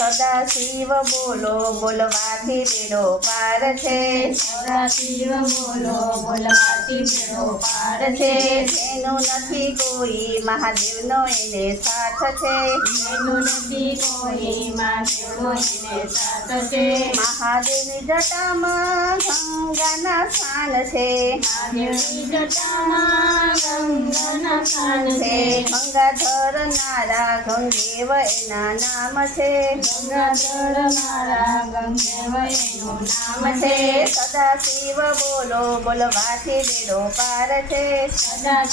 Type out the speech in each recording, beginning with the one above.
સદા શિવ બોલો બોલવાથી બેડો પાર છે. સદા શિવ બોલો બોલવાથી બેડો પાર છે. જેનું નથી કોઈ મહાદેવનો એને સાથ છે. એનું નથી કોઈ મહાદેવનો એને સાથ છે. મહાદેવની જટામાં ગંગાના સ્થાન છે. મહાદેવની જટામાં ગંગાના સ્થાન છે. છે. ગંગાધર નારા ગંગેવ એના નામ છે. ગંગાધર નારા ગંગેવ એનું નામ છે. સદા શિવ બોલો બોલવાથી પાર છે. સદા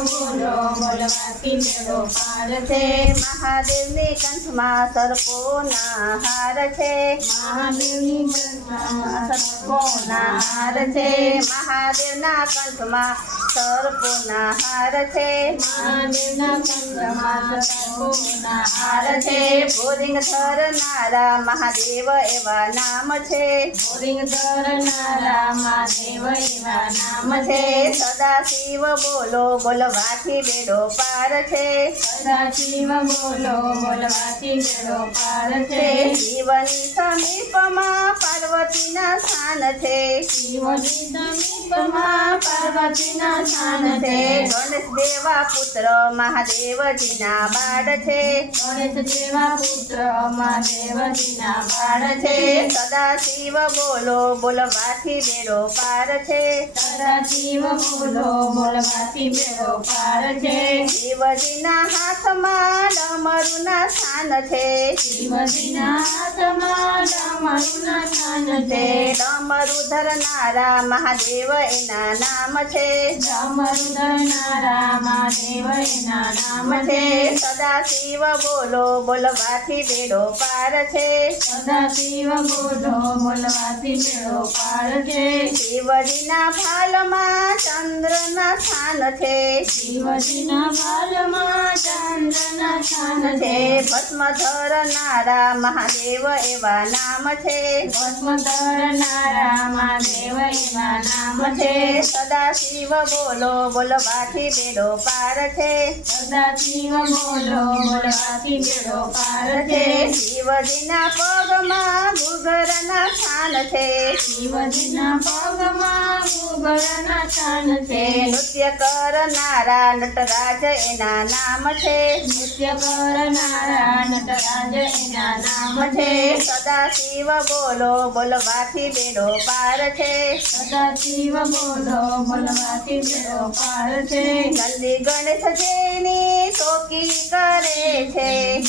બોલો બોલવાથી બેડો પાર છે. છે મહાદેવની કંઠમાં સર્પોના હાર છે. મહાદેવની ગંગામાં સર્પોના હાર છે. મહાદેવના કંઠમાં સર્પોના હાર છે. મહાદેવના કંઠમાં સર્પોના હાર છે. બોરિંગ ધરનારા મહાદેવ એવા નામ છે. બોરિંગ ધરનારા મહાદેવ એવા નામ છે છે સદાશિવ બોલો બોલવાથી બેડો પાર છે. સદાશિવ બોલો બોલવાથી બેડો પાર છે. શિવની સમીપમાં પાર્વતીના સ્થાન છે. શિવની સમીપમાં પાર્વતીના સ્થાન છે. ગણેશ દેવા પુત્ર મહાદેવજીના બાળ છે. ગણેશ દેવા પુત્ર મહાદેવજીના બાળ છે. સદાશિવ સદા શિવ બોલો બોલવાથી બેડો પાર છે. સદા શિવ બોલો બોલવાથી બેડો પાર છે. શિવજીના હાથમાં ડમરુના સ્થાન છે. શિવજીના હાથમાં ડમરુના સ્થાન છે. ડમરુ ધરનારા મહાદેવ એના નામ છે. ડમરુ ધરનારા મહાદેવ એના નામ છે. સદા શિવ બોલો બોલવાથી બેડો પાર છે. સદા શિવ બોલો બોલવાથી બેડો પાર છે. શિવજીના ભાલમાં ચંદ્રના સ્થાન છે. શિવજીના બાલમાં ચંદ્રના સ્થાન છે. ભસ્મ ધરનારા મહાદેવ એવા નામ છે. ભસ્મ ધરનારા મહાદેવ એવા નામ છે. સદા શિવ બોલો બોલવાથી બેડો પાર છે. સદા શિવ બોલો બોલવાથી બેડો પાર છે. શિવજીના પગમાં ગુગરના સ્થાન છે. શિવજીના પગમાં ગુગળના સ્થાન છે. નૃત્ય કરનારા નટરાજ એના નામ છે. નૃત્ય કરનારા નટરાજ એના નામ છે. સદા શિવ બોલો બોલવાથી બેડો પાર છે. સદા શિવ બોલો બોલવાથી બેડો પાર છે. ગલ્લી ગણેશ જેની ચોકી કરે છે.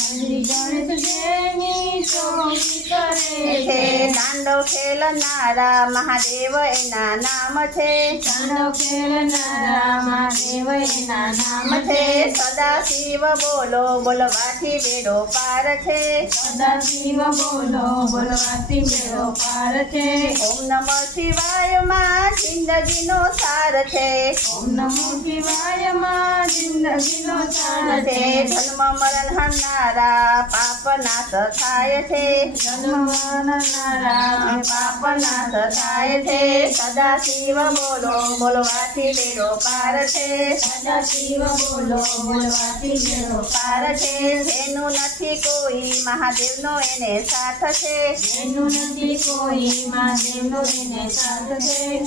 છે. તાંડવ ખેલનારા મહાદેવ એના નામ છે. તાંડવ ખેલનારા મહાદેવ એના નામ છે. સદા શિવ બોલો બોલવાથી બેડો પાર છે. સદા શિવ બોલો બોલવાથી બેડો પાર છે. ઓમ નમઃ શિવાયમાં જિંદગીનો સાર છે. ઓમ નમો શિવાયમાં જિંદગીનો સાર છે જન્મ મરણ હરનારા પાપ નાશ થાય છે. જન્મનારા પાપ નાશ થાય છે સદા શિવ બોલો બોલવાથી બેડો પાર છે સદા શિવ બોલો બોલવાથી બેડો પાર છે જેનું નથી કોઈ મહાદેવનો એને સાથ છે. એનું નથી કોઈ મહાદેવનો એને સાથ છે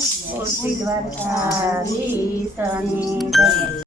જય.